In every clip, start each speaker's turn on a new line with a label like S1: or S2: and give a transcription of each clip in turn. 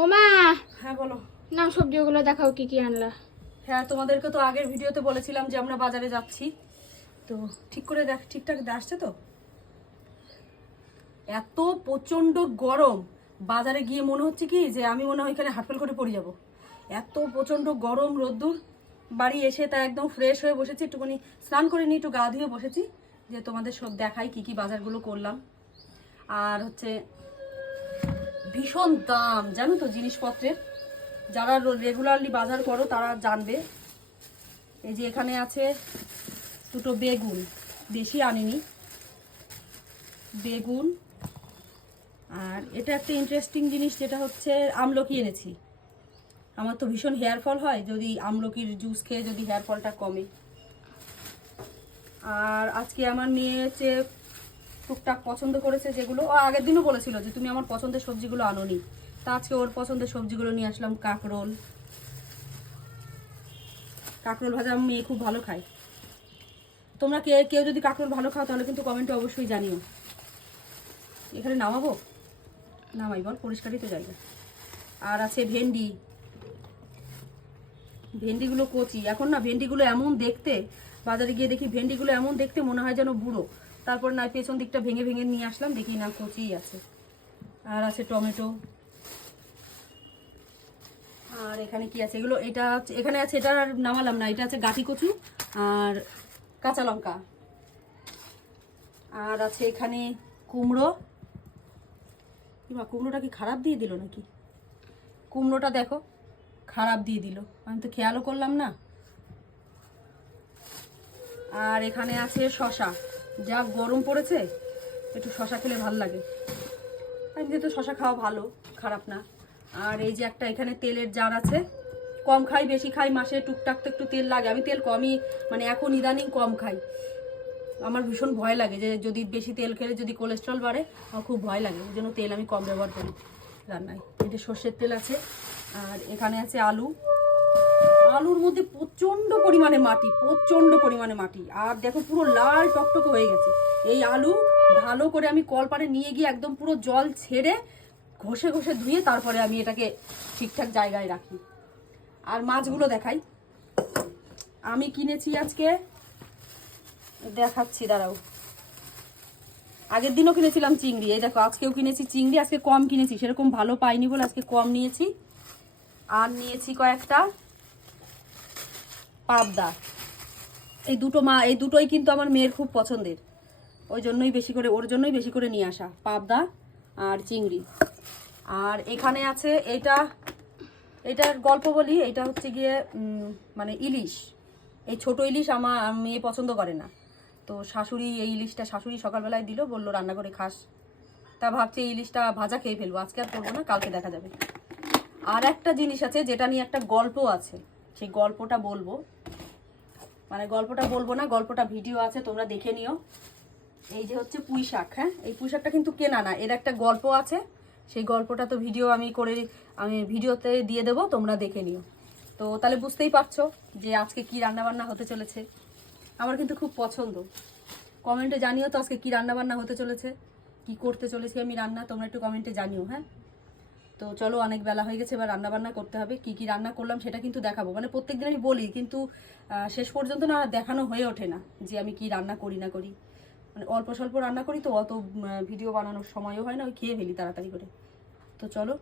S1: ও মা
S2: হ্যাঁ বলো।
S1: না সবজিগুলো দেখাও কি কি আনলা।
S2: হ্যাঁ তোমাদেরকে তো আগের ভিডিওতে বলেছিলাম যে আমরা বাজারে যাচ্ছি। তো ঠিক করে দেখ ঠিকঠাক আসছে তো? এত প্রচণ্ড গরম। বাজারে গিয়ে মনে হচ্ছে কি যে আমি মনে হয় এখানে হাটফেল করে পড়ে যাব। এত প্রচণ্ড গরম রোদ্দুর। বাড়ি এসে তা একদম ফ্রেশ হয়ে বসেছি। একটুখানি স্নান করে নিয়ে একটু গা ধুয়ে বসেছি। যে তোমাদের সব দেখাই কি কি বাজারগুলো করলাম। আর হচ্ছে ভীষণ দাম, জানো তো জিনিসপত্রের? যারা রেগুলারলি বাজার করো, তারা জানবে। এই যে এখানে আছে দুটো বেগুন, বেশি আনিনি। বেগুন, আর এটা একটা ইন্টারেস্টিং জিনিস, যেটা হচ্ছে আমলকি এনেছি। আমার তো ভীষণ হেয়ার ফল হয়, যদি আমলকির জুস খেয়ে যদি হেয়ার ফলটা কমে। আর আজকে আমার মেয়ে হচ্ছে টুকটাক পছন্দ করেছে যেগুলো। ও আগের দিনও বলেছিল যে, তুমি আমার পছন্দের সবজিগুলো আনোনি। তা আজকে ওর পছন্দের সবজিগুলো নিয়ে আসলাম, কাঁকরোল। কাঁকরোল ভাজা আমার মেয়ে খুব ভালো খায়। তোমরা কে, কেউ যদি কাঁকরোল ভালো খাও, তাহলে কিন্তু কমেন্টে অবশ্যই জানিও। এখানে নামাবো? নামাই বল, পরিষ্কারই তো জায়গা। আর আছে ভেন্ডি। ভেন্ডিগুলো কচি। এখন না, ভেন্ডিগুলো এমন দেখতে, বাজারে গিয়ে দেখি ভেন্ডিগুলো এমন দেখতে মনে হয় যেন বুড়ো। তারপর না, পেছন দিকটা ভেঙে ভেঙে নিয়ে আসলাম, দেখি না কচিই আছে। আর আছে টমেটো। আর এখানে কি আছে? এগুলো, এটা এখানে আছে এটা আর নামালাম না, এটা আছে গাটি কচু আর কাঁচা লঙ্কা। আর আছে এখানে কুমড়ো। কিংবা কুমড়োটা কি খারাপ দিয়ে দিল নাকি? কুমড়োটা দেখো, খারাপ দিয়ে দিল। আমি তো খেয়ালও করলাম না। আর এখানে আছে শশা যা গরম পড়েছে, একটু শশা খেলে ভালো লাগে। যেহেতু শশা খাওয়া ভালো, খারাপ না। আর এই যে একটা এখানে তেলের জার আছে, কম খাই, বেশি খাই, মাসে টুকটাক তো একটু তেল লাগে। আমি তেল কমই মানে এখন ইদানিং কম খাই। আমার ভীষণ ভয় লাগে যে যদি বেশি তেল খেলে যদি কোলেস্ট্রল বাড়ে, আমার খুব ভয় লাগে। ওই জন্য তেল আমি কম ব্যবহার করি রান্নায়। যে সর্ষের তেল আছে, আর এখানে আছে আলু। আলুর মধ্যে প্রচণ্ড পরিমাণে মাটি প্রচণ্ড পরিমাণে মাটি। আর দেখো পুরো লাল টকটকে হয়ে গেছে। এই আলু ভালো করে আমি কলপারে নিয়ে গিয়ে একদম পুরো জল ছেড়ে ঘষে ঘষে ধুয়ে তারপরে আমি এটাকে ঠিকঠাক জায়গায় রাখি। আর মাছগুলো দেখাই। আমি কিনেছি আজকে। দেখাচ্ছি, দাঁড়াও। আগের দিনও কিনেছিলাম চিংড়ি। এই দেখো, আজকেও কিনেছি চিংড়ি, আজকে কম কিনেছি। সেরকম ভালো পাইনি বলে আজকে কম নিয়েছি। আর নিয়েছি কয়েকটা। পাবদা। এই দুটো মা, এই দুটোই কিন্তু আমার মেয়ের খুব পছন্দের। ওই জন্যই বেশি করে, ওর জন্যই বেশি করে নিয়ে আসা, পাবদা আর চিংড়ি। আর এখানে আছে এইটা এটার গল্প বলি, এটা হচ্ছে গিয়ে মানে ইলিশ। এই ছোট ইলিশ আমার মেয়ে পছন্দ করে না। তো শাশুড়ি এই ইলিশটা শাশুড়ি সকালবেলায় দিল, বলল, রান্না করে খাস। তা ভাবছি এই ইলিশটা ভাজা খেয়ে ফেলব, আজকে আর করব না, কালকে দেখা যাবে। আর একটা জিনিস আছে, যেটা নিয়ে একটা গল্প আছে, সেই গল্পটা বলব। মানে গল্পটা বলব না, গল্পটা ভিডিও আছে, তোমরা দেখে নিও। এই যে হচ্ছে পুঁই শাক হ্যাঁ? এই পুঁই শাকটা কিন্তু কেনা না, এর একটা গল্প আছে। সেই গল্পটা তো ভিডিও আমি করে, আমি ভিডিওতে দিয়ে দেবো, তোমরা দেখে নিও। তো তাহলে বুঝতেই পারছ যে আজকে কি রান্নাবান্না হতে চলেছে। আমার কিন্তু খুব পছন্দ। কমেন্টে জানিও তো আজকে কি রান্নাবান্না হতে চলেছে, কি করতে চলেছি আমি রান্না, তোমরা একটু কমেন্টে জানিও হ্যাঁ? তো চলো অনেক বেলা হয়ে গেছে, এবার রান্না বান্না করতে হবে। কি কি রান্না করলাম সেটা কিন্তু দেখাবো। মানে প্রত্যেকদিন আমি বলি, কিন্তু শেষ পর্যন্ত না দেখানো হয়ে ওঠে না যে আমি কি রান্না করি না করি। মানে অল্প স্বল্প রান্না করি তো, অত ভিডিও বানানোর সময়ও হয় না, ওই খেয়ে ফেলি তাড়াতাড়ি করে। তো চলো,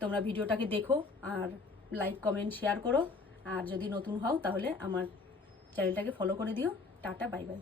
S2: তোমরা ভিডিওটাকে দেখো আর লাইক, কমেন্ট, শেয়ার করো। আর যদি নতুন হও তাহলে আমার চ্যানেলটাকে ফলো করে দিও। Tata, bye bye.